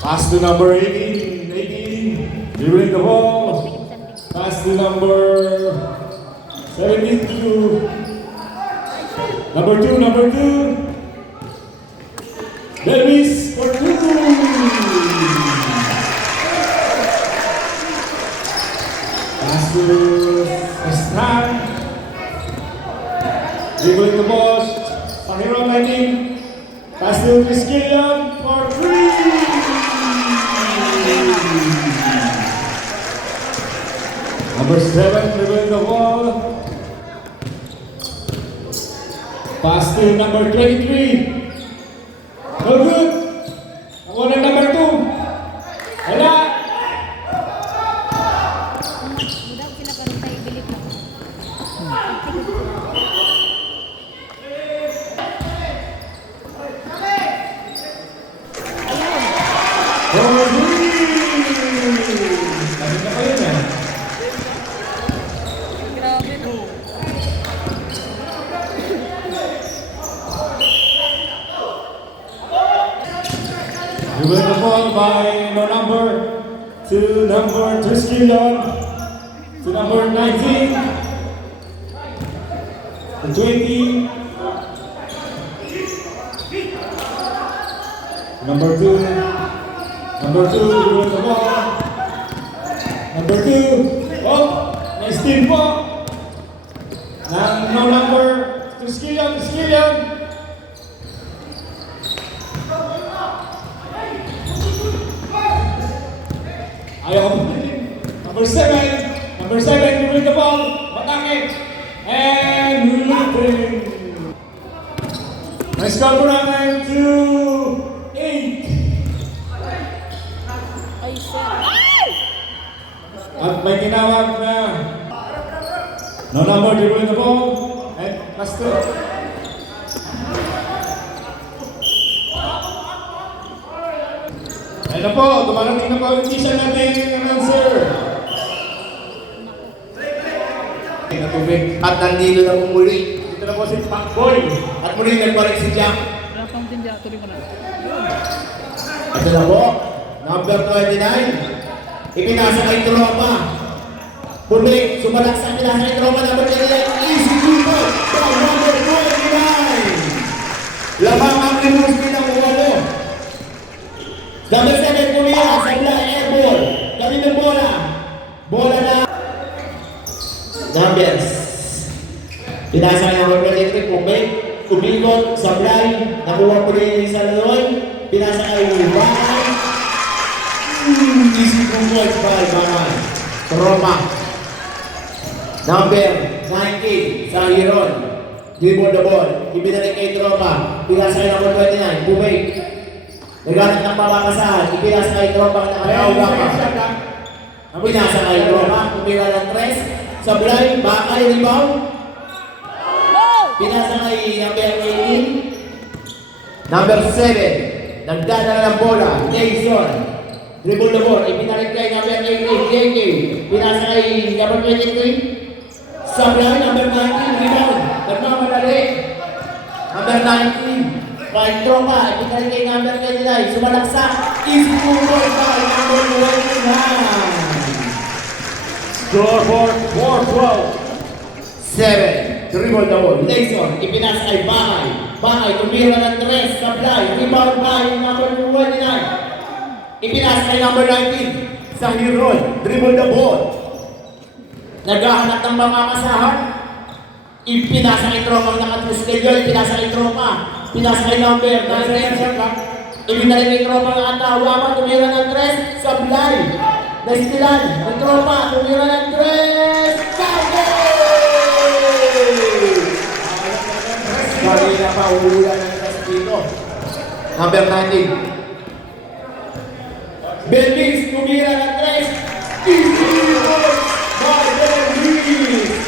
Pass to number 18. 18. Dribbling the ball. Pass to number 72. Number two. Davis for two. Pass to Estrada. Dribbling the ball. Sahiro lighting. Pass to Triskelion for three. Number 7 dribbling the ball. Pass to number 23. No good. Nakuha ng number 2. Wala. Dribbling the ball by number Triskelion to number 19, to 20, number 2, dribbling the ball, number 2, oh, nice team po, no number Triskelion. Ayaw. Number 7, dribbling the ball, matake, and looting. Nice score po natin, 2-8. At may tinawag na no number dribbling the ball, and last 2. Ayan na po, dumarating na politician natin ng announcer. At nandito na po muli. Dito na po si Pacboy. At muli nagbalik si Jack. Ito na po. Number 29. Ipinasa kay Tropa. Muli, sumalaksak pinasa kay Tropa. Number 29. Easy people. From number 29. Lamang ang limus ng uwalo. Number 7 Pumila, Sabla, airball. Kami ng bola. Bola na. Numbers. Pinasa ng number 23, Kumikot, Sablay. Nakuha po rin sa Laloy. Pinasa kay Bangay. Easy Kumikot by Bangay. Roma. Number 19, Sahiron. Dribble the ball. Ibinalik kay Tropa. Pinasa kay number 29, Bumay. Naghanap ng pamakasahan, ipinasa kay Tropa na nakakauga pa. Pinasa kay Tropa, pumila ng 3. Sablay, Bakay, rebound. Pinasa kay number 18. Number 7, nagdadala ng bola, Jason. Dribble the ball, ipinalik kay number 18, JK. Pinasa kay number 23. Sablay, number 19, rebound. Nagmamadali. Number 19. By Tropa, ipinalik kay number 29, sumalaksak, easy to goal by number 29. Score for 7, dribble the ball, Layson, ipinasa kay Bakay. Bakay, tumira ng 3, Sablay, rebound by number 29. Ipinasa kay number 19, Sahiron, dribble the ball. Naghahanap ng mamamasahan. Ipinasa kay Tropa ng Triskelion, ipinasa kay Tropa. Pinasa kay number 9. Ibinalik kay Tropa ng Atawa, tumira ng 3, Sablay. Naistilan, ng Tropa, tumira ng 3, Sablay! Kanina pa, uhula ng 3 dito. Number 19. Belvis, tumira ng 3, easy goal by Belvis!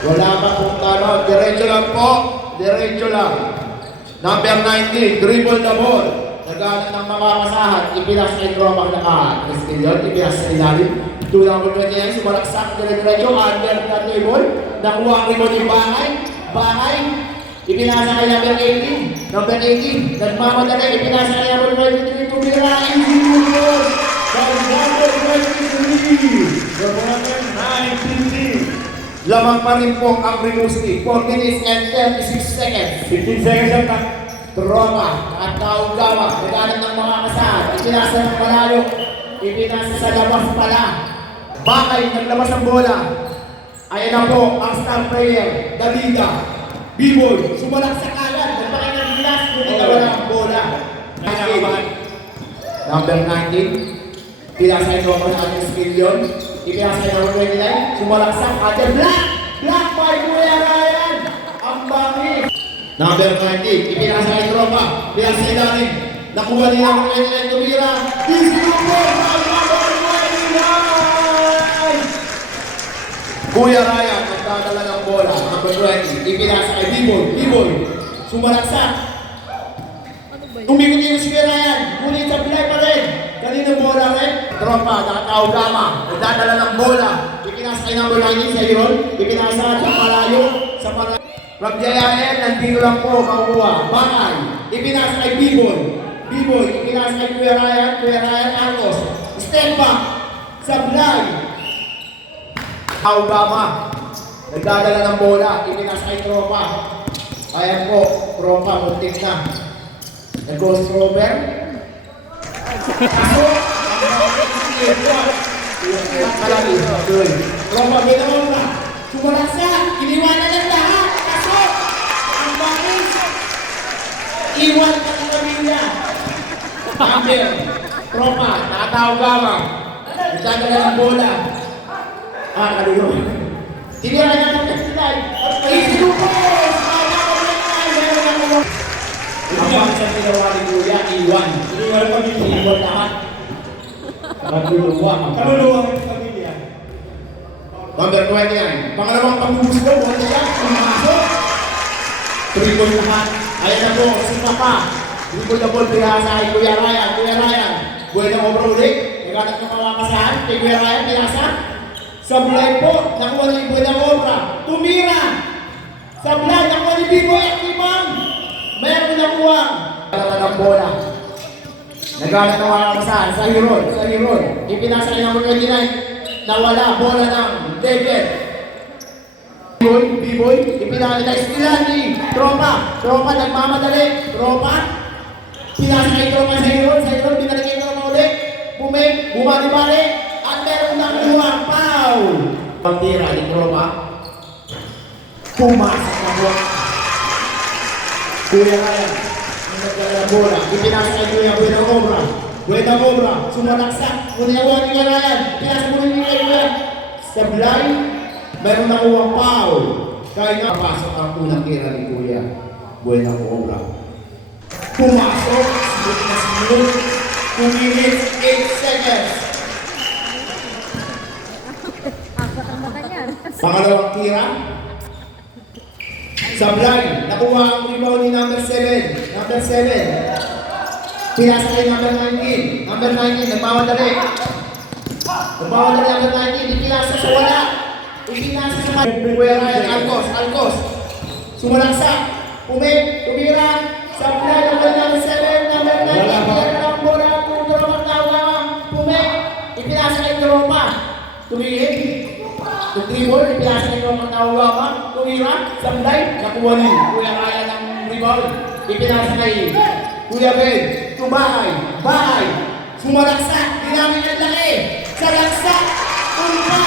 Wala pa pong tanong. Diretso lang po. Diretso lang. Number 19, dribble the ball. Naghanap ng makakasahan. Ipinas kay Tropa na Triskelion. Ipinas sa ilalim. 2 number 29, sumalaksak. Diretso. Under the table. Nakuha ang rebound ni Bakay. Bakay. Ipinasa kay number 18. Number 18, nagmamadali. Ipinasa kay number 23. Tumira, easy goal. By number 23. The number 93. Lamang pa rin po ang Rimouski. 4 minutes and 36 seconds. 15 seconds ang time. Tropa at Taugama, naghanap ng mga kasahan. Ipinasa ng malayo. Ipinasa sa labas pala. Bakay, naglabas ang bola. Ayan na po ang star player, Dalida. B-boy, sumalak sa kalan. Nagpakay ng glass, ngunit nawala ang bola. Number 19. Pinasa yung tropa sa ating skill yun. Ipinasa yung number 29. Sumalak sa kalan. Black! Black by Kuya Ryan! Ang bangis! Number 19, ipinasa kay tropa, pinasa kay Darin. Nakuha niya ang kanyang tumira. Easy goal! Number 29! Kuya Ryan, nagdadala ng bola. Number 20, ipinasa kay B-boy. B-boy, sumalaksak. Tumikot-ikot si Kuya Ryan. Ngunit sa pilay pa rin. Kanino bola rin? Tropa, nakataugama. Nagdadala ng bola. Ipinasa kay number 19 sa Iron. Ipinasa sa malayo. Sa malayo. From JIL, nandito lang po makukuha. Bakay, ipinasa kay B-boy. B-boy, ipinasa kay Kuya Ryan. Kuya Ryan Angos. Step back. Sablay. Augama. Nagdadala ng bola. Ipinasa kay Tropa. Ayan po, Tropa, muntik na. Nag-ghost rover. Kaso, Tropa, ginawa na. Sumalaksak. Iniwanan ng lahat. Ang bangis! Iwan ka ng pamilya! Number, tropa, nakataugama. Nagdadala ng bola. Kaluluwa. Tinira na ng festival. Easy to goal! Ang bangsa ginawa ni Kuya, iwan. Iniwan ang pamilya. Iwan lahat. Kaluluwa. Kaluluwa ng pamilya. Number 29. Pangalawang pagbubusto, wala yan. Pumasok. Triple lahat. Ayan na po, si Papa. Triple na ball, pinasa kay Kuya Ryan. Kuya Ryan, buhay na obra ulit. Naghanap ng mga kasahan. Kay Kuya Ryan, pinasa. Sablay po, nakuha ni buhay na obra. Tumira. Sablay, nakuha ni B-boy at Limang. Mayroon nakuha. Naghanap ng bola. Naghanap ng mga kasahan. Sa Hiron, sa Hiron. Ipinasa kay number 29. Nawala, bola ng David. B-boy, ipinakita sila ni Tropa. Tropa, nagmamadali. Tropa, pinasa kay Tropa sa Hiron, binalik kay Tropa ulit. Bumali-bali, at meron ng luwang foul. Pagtira ni Tropa, pumasok na po. Kuya Ryan, nagdala ng bola, ipinasa kay Kuya Buena Obra. Buena Obra, sumalaksak. Kuya Ryan, pinasa mo rin kay Kuya. Sablay, meron na uwang foul. Kaya nga, pasok ang unang tira ni Kuya Buena Obra. Pumasok, sinunod na sinunod. 2 minutes, 8 seconds. Pangalawang tira. Sablay, nakuha ang rebound ni number 7. Number 7. Pinasa kay number 19. Number 19, nagmamadali. Nagmamadali number 19, ipinasa sa wala. Ipinasa sa Kuya Ryan Alcos. Sumalaksak. Tumira. Sablay, number 7. Number 19, pinasa ng bola. Ipinasa kay Tropa. Tumingin. Dribble, ipinasa kay Tropa Taugama. Tumira. Sablay, nakuha ni Kuya Ryan ng rebound. Ipinasa kay Kuya Ben. Tubahay. Bahay. Sumalaksak. Dinamit ang laki. Sa laksak. Tumpa.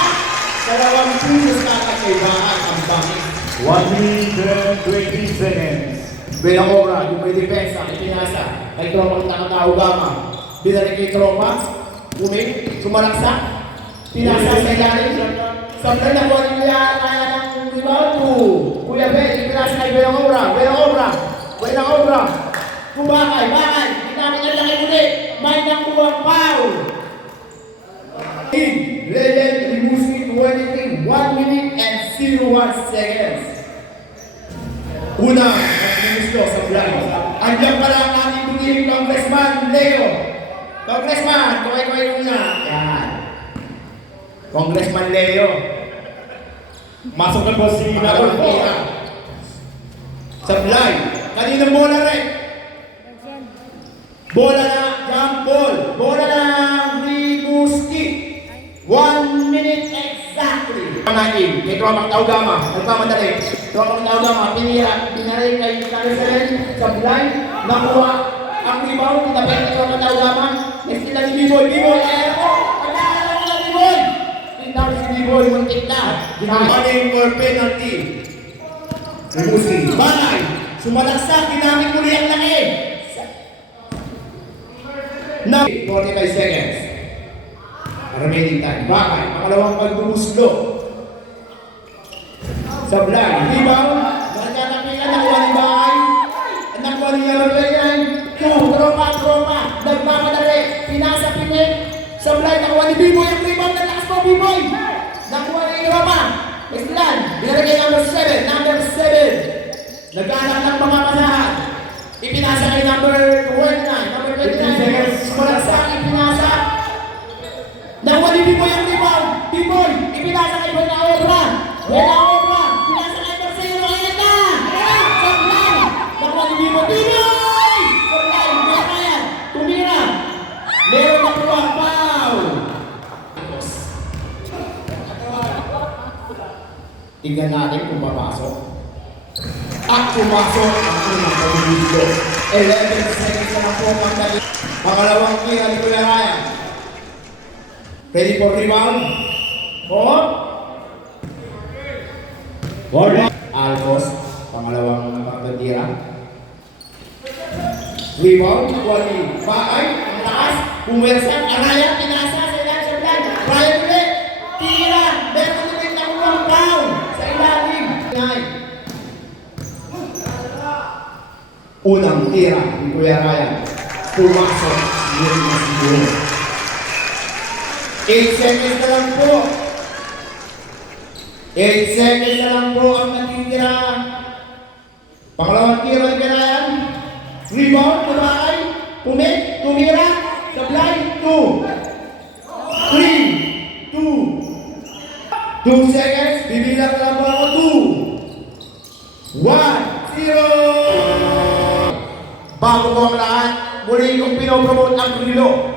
Dalawang pulos kakak kay Bahay ang bangis. 1 minute 20 seconds. Bilang obra, yung may depensa, ipinasa kay Tropa ng Taugama. Binalik kay Tropa. Sumalaksak. Pinasa sa ilalim. Sablay na po rin kaya ng rebound to Kuya Ben. Ipinasa kay Bilang obra. Bakay. Dinamit ang laki ulit. May nakuha foul. Legend Rimouski 23, 1 minute and 01 seconds. Una, nag-Rimouski sa blind. Andiyan pala ang ating buting Congressman Leo. Congressman, kaway-kaway muna. Yan. Congressman Leo. Masok na po si number 4. Sablay. Kaninang bola rin? Bola na jump ball. Bola na Ribuski. 1 minute exactly. Panahin. May tropang Taugama. Nagpamadali. Tropang Taugama. Pinaray kay Karisaren. Sablay. Nakuha. Ang rebound. Tinapit ni tropang Taugama. Next nila si B-Boy. B-Boy. Ayan ako. Pagkakalang ko na B-Boy. Tingnan si B-Boy. Muntik na. Running for penalty. Ribuski. Banay. Sumalaksak. Ginamit mo rin ang laki. Now, 45 seconds. Remaining time. Bakay. Pangalawang pagbumuslo. Sablay. Rebound. Nagkakapilan. Nakuha ni Bakay. Nakuha ni Yamarlayan. Tropa. Nagmamadali. Pinasa pinik. Sablay. Nakuha ni B-Boy. Ang rebound. Nalakas mo B-Boy. Nakuha ni Europa. Islan. Binaragay number 7. Number 7. Nagkahanap ng mga masahan. Ipinasa kay number 29. Number 29. Malaksak. Ipinasa. Nakuha ni B-Boy ang rebound. B-Boy. Ipinasa kay Buena Obra. Pinasa kay Marcelo. Ayan na. Sablay. Nakuha ni B-Boy. B-Boy. Sablay. Kaya. Tumira. Meron na po ang foul. Tingnan natin kung papasok. At pumasok ang unang pagbubulo. 11 seconds na lang po ang dali. Pangalawang kira ni Kuya Ryan. Ready for rebound? Board. Alcos. Pangalawang pagkatira. Rebound. Nakuha ni Bakay. Ang taas. Pumersan. Araya. Pinasa. Sa ilan. Sa ilan. Ryan ulit. Tira. Meron ulit na kuwang foul. Sa ilalim. Unang tira ni Kuya Ryan. Pumasok. Yun na siguro. 8 seconds na lang po. 8 seconds na lang po ang natitira. Pangalawang tira ni Kuya Ryan. Rebound. Kumakay. Tumira. Sablay. 2. 3. 2. 2 seconds. Bibilang na lang po ako. 2. 1. 0. Bago po ang lahat, muli kong pinopromote ang Rilo.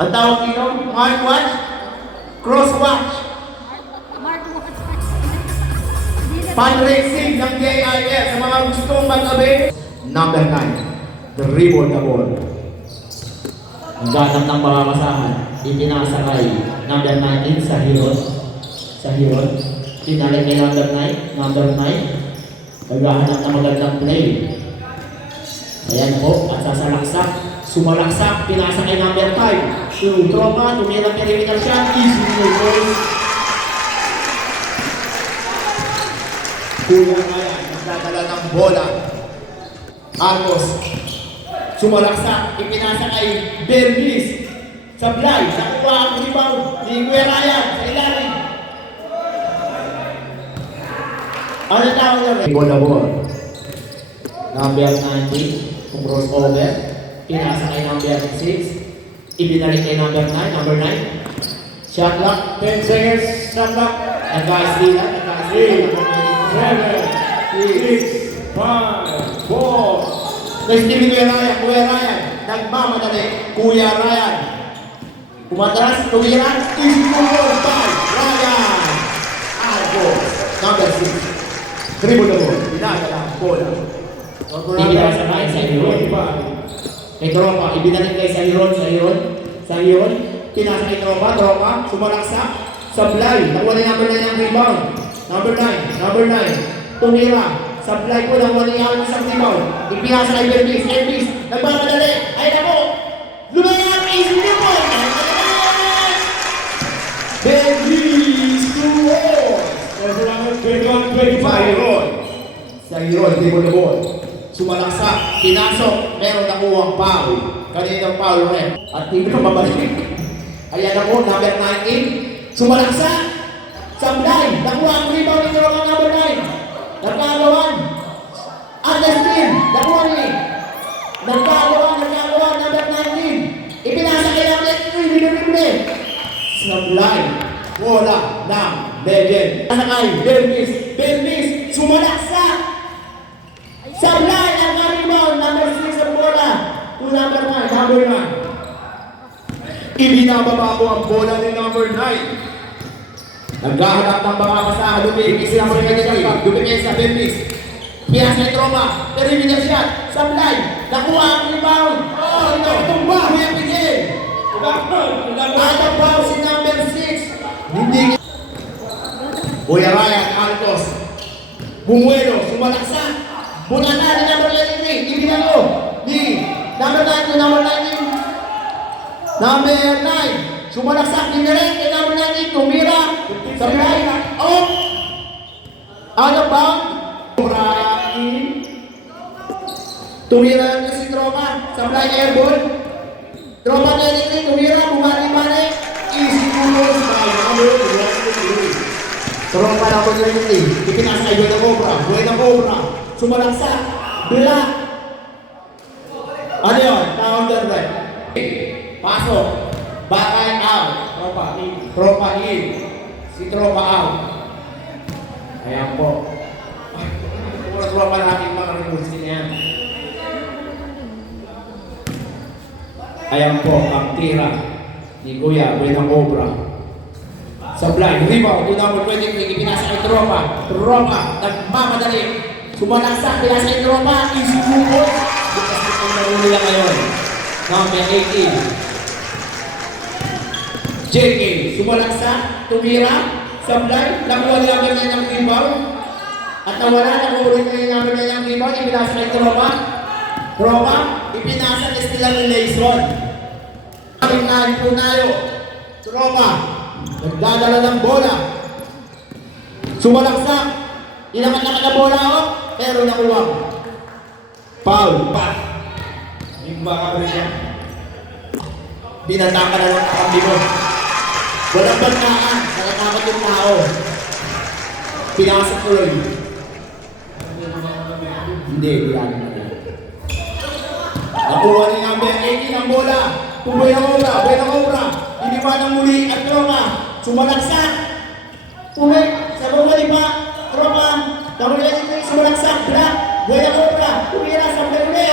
Ang tawag dito, smartwatch, crosswatch, fundraising ng DIS sa mga gustong mag-avail. Number 9, the ribbon na ball. Ang ganap ng pamamasahan, ipinasa kay number 19 sa Hiron. Pinalik kay number 9, naghahanap ng magandang play. Ayan po, at sasalaksak, sumalaksak, pinasa kay number 5. Tropa, tumira perimeter shot, easy to goal. Kuya Ryan, nagdadala ng bola. Arcos, sumalaksak, ipinasa kay Bernis. Sablay, nakuha ang rebound ni Kuya Ryan sa ilalim. Ano tawag na bola ball? Number 19, kung crossover, pinasa kay number 6, ibinalik kay number 9, shot clock, 10 seconds. Shot clock. nagka-stealan, 7, 6, 5, 4. Next team ni Kuya Ryan, nagmamadali, Kuya Ryan. Kumatras, tumira, easy to goal by Ryan. Algo, number 6. Dribble the ball, pinagala ang bola. Ibinasa kay sa Hiron. Kay Tropa, ibinalik kay sa Hiron. Pinasa kay Tropa, sumalaksak. Sablay, nakuha ni number 9 ang rebound. Number 9, tumira. Sablay po, nakuha ni Alan sa rebound. Ipinasa kay Bernis, nagmamadali. Ay nako, lumayan, easy na po. Bernis, 2-0. 21-25. Sa Hiron, dribble the ball. Sumalaksak, pinasok, meron nakuha ang foul. Kaninang foul rin. At hindi ka mabalik. Ayan ako, number 19. Sumalaksak. Sablay, nakuha ang rebound ng number 9. Nagkagawan. Understeam, nakuha ni. Nagkagawan, number 19. Ipinasa kay number 3, Sablay, bola ng legend. Nasa kay Bernis. Belmis, sumalaksak. Sablay ang rebound, number 6 ang bola. To number 9, number 9. Ibinababa ko ang bola ni number 9. Naghahanap ng mga pasahan, dumikis sila mo rin kanina. Dumikis sa Belmis. Piyas na Troma, pero hindi na siya. Sablay, nakuha ang rebound. Oh, tumba, Kuya Miguel. Out of bounds si number 6. Hindi. Kuya Ryan, Altos. Bumuelo, sumalaksak. Mula na ni number 93. Ibigay ko. Ni number 9 to number 19. Number 9. Sumalaksak. Dinirek kay number 19. Tumira. Sablay. Out. Out of bounds. Tumira yung si Troma. Sablay airball. Troma 93. Tumira. Bumalik-balik. Easy pulos. Troma na ako 93. Ipinasa Buena Cobra. Buena Cobra. Sumalaksak. Bila. Ano yun? Counter right. Pasok. Bakay out. Tropa in. Si Tropa out. Ayan po. Puro tropa natin mga revolution yan. Ayan po ang tira ni Kuya Buena Cobra. Sablay, rebound, to number 23, ipinasa kay Tropa. Tropa, nagmamadali. Sumalaksak, pinasa kay Tropa, isuko. Bukas ito ang naruli ngayon. Number 18. JK, sumalaksak, tumira. Sablay, nakuha namin niya ng rebound. At nawala, nakuha niya namin niya ng rebound, ipinasa kay Tropa. Tropa, ipinasa kay Stella Relation. Aming nahin po tayo. Tropa, nagdadala ng bola. Sumalaksak. Inakat-nakat na bola ako, pero nakuha. Foul. Hindi ko makakabalik siya. Binataka na lang kakambi mo. Walang bantaan. Nakatakot yung tao. Pinasok ko rin. Hindi, bilang na rin. Nakuha ni number 18 ang bola. Buena Cobra, Buena Cobra. Hindi pa nang muli at Troma. Sumalaksak. Pumik, sa bumali pa. Troma. Tamang lang ito yung sumalaksak. Black, Buena Cobra. Tumira sa Berle.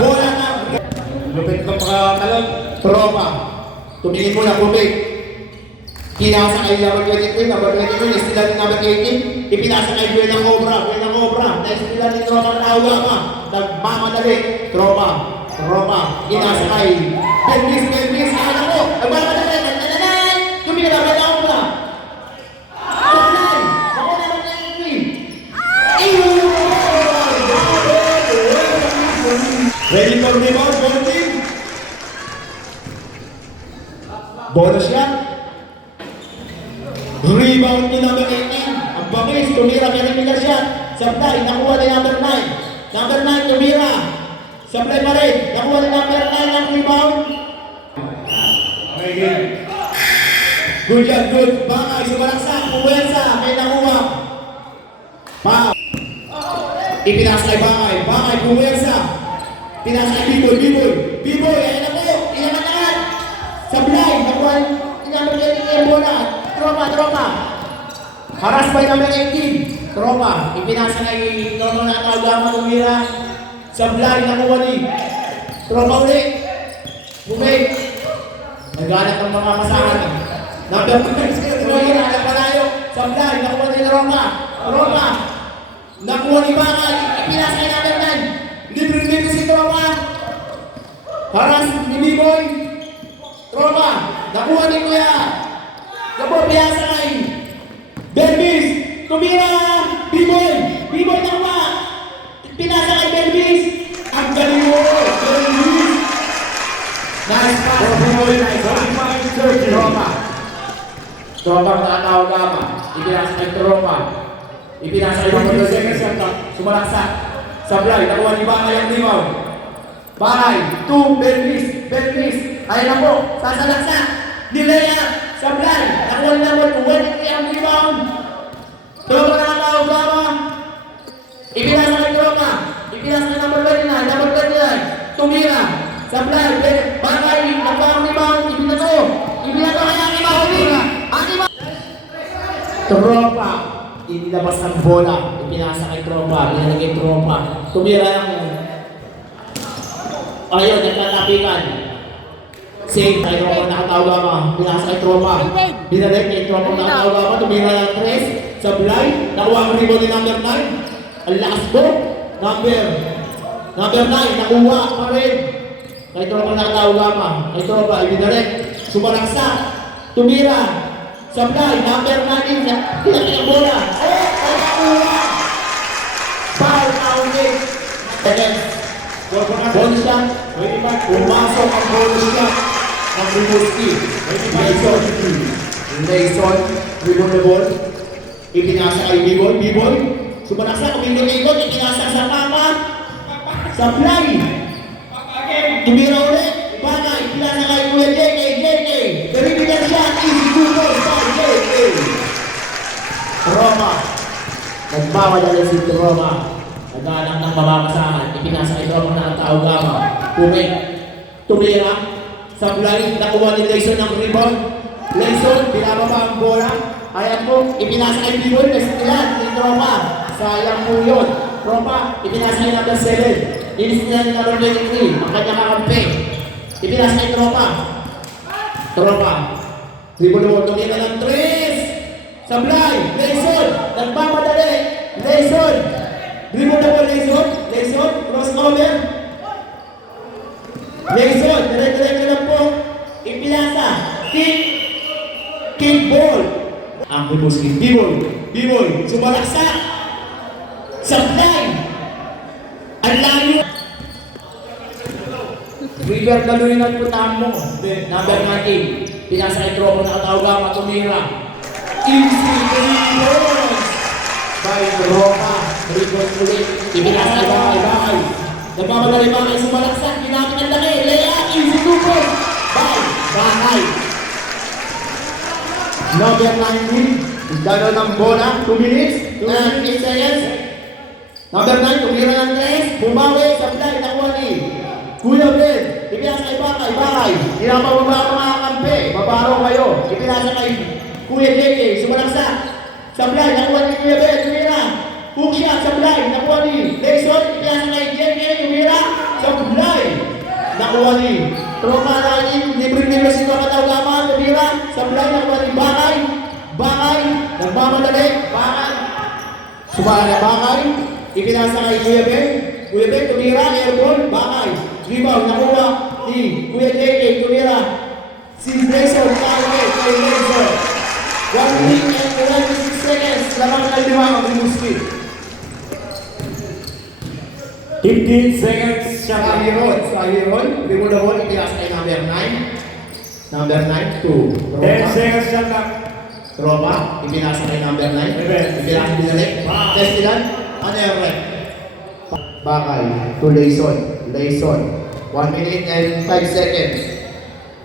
Bola na. Lupit ka pakakalog. Troma. Tumingin mo na Pumik. Pinasa kay number 23, number 23, istila ni number 18. Ipinasa kay Buena Cobra, Buena Cobra. Naistila ni Troma na Aulama. Nagmamadali. Troma. Roma, inasa kay Belmis, ano ko? Nagmamadali, nananay! Tumira, Buena Cobra. Sablay! Ako na lang Ready for rebound, goal team. bonus yan. Rebound ni number 18. Ang bangis, tumira, perimeter shot. Sablay, nakuha ni number 9. Number 9, tumira. Sablay pa rin. Nakuha ni number 9 ang rebound. Okay, game. Good yan, good. Bakay, sumalaksak. Puwersa, may nakuha. Pa. Ipinasa kay Bakay. Bakay, puwersa. Pinasa kay Biboy. Biboy, ayan na po. Inamanaan. Sablay, nakuha ni number 18 ang bola. Tropa. Haras by number 18. Tropa, ipinasa kay Nono na Taugama tumira. Sablay, nakuha ni Tropa ulit. Bumig. Naghanap ng mga kasahan. Number 5, tumira, nagpalayo. Sablay, nakuha ni Tropa. Nakuha ni Bakay. Ipinasa kay number 9. Libre si Tropa. Haras ni B-Boy. Tropa, nakuha ni Kuya. Nakuha piyasa kay Belmis. Tumira. B-Boy nakuha. Pinasa kay Belmis. Ang galing mo. Belmis. Nice pass. Tropa ang nakatawag gama. Ipinasa kay Tropa. Ipinasa kay number 2. Sumalaksak. Sablay, nakuha ni Bakay ang rebound. Bakay, to Belmis. Ayun na po, sasalaksak. Nileya, Sablay, nakuha ni number 1 ang rebound. Tropa na nakatawag gama. Ipinasa kay Tropa. Ipinasa kay number 29. Tumira. Sablay, Bakay, nakuha ang rebound. Ipinasa kay ang rebound. Tropa. inilabas ng bola, ipinasa kay tropa, pinalagay tropa. Tumira ng... Ayun, nagtatapikan. Save kay tropa, nakatawag ka. Pinasa kay tropa. Binalik kay tropa, nakatawag ka. Tumira ng 3. Sablay, nakuha ang rebound ni number 9. Ang lakas mo. Number 9, nakuha pa rin. Kay tropa, nakatawag ka. Kay tropa, ibinalik. Sumalaksa. Tumira. Sablay, number 9, pinakita ang bola. Ay nakuha! Foul counting. Again, ball shot. Pumasok ang ball shot ng Rimouski. Layson, rebound the ball. Ipinasa kay B-Boy. B-Boy, sumalaksa, kumindikikot, ipinasa sa papa. Sablay. Tumira ulit. Bagay, ipinasa kay Kuya JK. Perimeter shot, easy good ball. Roma. Nagmamadali si Roma. Naghanap ng mababasaan. Ipinasa kay Roma na ang tao gama. Tumira. Sablay, nakuha ni Layson ng rebound. Layson, binababa ang bola. Ayan po, ipinasa kay B-Boy. Nasikilan ni Roma. Sayang po yun. Roma, ipinasa kay number 7. Inisila ni number 23. Ang kanyang kakampi. Ipinasa kay Roma. Dribble tumira ng 3. Sablay, Layson, nagmamadali. Layson, dribble na po Layson, crossover. Layson, dire-diretso lang po. Ipinasa, kick ball. Ang Rimouski, B-Boy, sumalaksa. Sablay, ang layo. River Galuinan po tamo. Number 19. Pinasa kay Tropo na katawag tumira. Easy rebound by Roma. Rebound ulit. Ipinasa kay Bakay. Nagmamadali Bakay sumalaksak. Ginamit ang laki. Lea, easy rebound by Bakay. Number 19. Dalo ng bola. 2 minutes. 8 seconds. Number 9. Tumira ng 3. Bumawi. Sablay. Nakuha ni Kuya Ben. Ipinasa kay Bakay. Pinapababa ang mga kampi. Mabaro kayo. Ipinasa kay Kuya JK. Sumalaksak. Sablay. Nakuha ni Kuya Ben. Tumira. Hook shot. Sablay. Nakuha ni Layson. Ipinasa kay JK. Tumira. Sablay. Nakuha ni Tropa Rani. Libre-libre si Tropa Tawgaman. Tumira. Sablay. Nakuha ni Bakay. Nagmamadali. Bakay. Sumala na Bakay. Ipinasa kay Kuya Ben. Kuya Ben. Tumira. Airball. Bakay. Rebound. Nakuha ni Kuya JK. Tumira. Si Layson. Kay Layson. 1 minute and 26 seconds. Lamang na 5 ang Rimouski. 15 seconds. Sahiron. Remove the ball. Ipinasa kay number 9. Number 9 to 10 seconds shot clock. Tropa. Ipinasa kay number 9. Ipinasa binalik. Testilan. Ano yung red? Bakay to Layson. 1 minute and 5 seconds.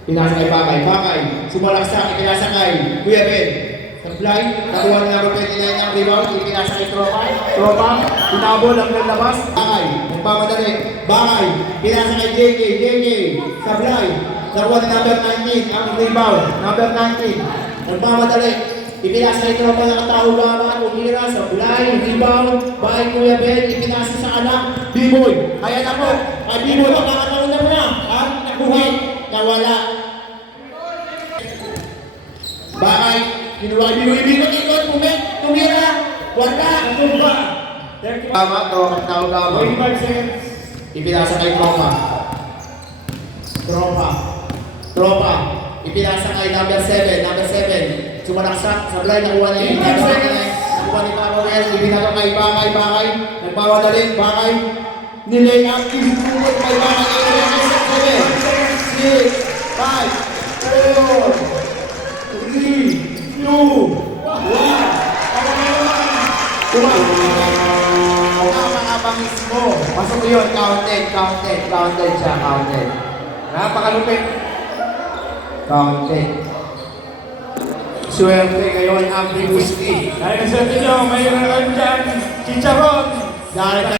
Pinasa kay Bakay. Sumalaksak. Ipinasa kay Kuya Ben. Sablay. Nakuha ni number 29 ang rebound. Ipinasa kay Tropa. Tinabol ang lalabas. Bakay. Nagmamadali. Bakay. Pinasa kay JK. Sablay. Nakuha ni number 19 ang rebound. Number 19. Nagmamadali. Ipinasa kay Tropa ng katao gama. Umira. Sablay. Rebound. Bakay Kuya Ben. Ipinasa sa anak. B-Boy. Ayan na po. Ay B-Boy. Pagkakataon na mo na. Nakuha. Nawala. Bakay. Kinuha B-Boy. Ikot. Tumira. Wala. Tama. Katao gama. 25 seconds. Ipinasa kay Tropa. Ipinasa kay number 7. Sumalaksak. Sablay. Nakuha ni Paparel. Ipinasa kay Bakay. Nagmamadali. Bakay. Nilay up. Isipulot kay Bakay. 6, 5, 4, 3, 2, 1. Tama mismo. Pasok mo yun. Counted siya. Napakalupit. Counted. Swerte ngayon ang Rimouski. Dahil sa inyo, mayroon dyan, Chicharon. Dahil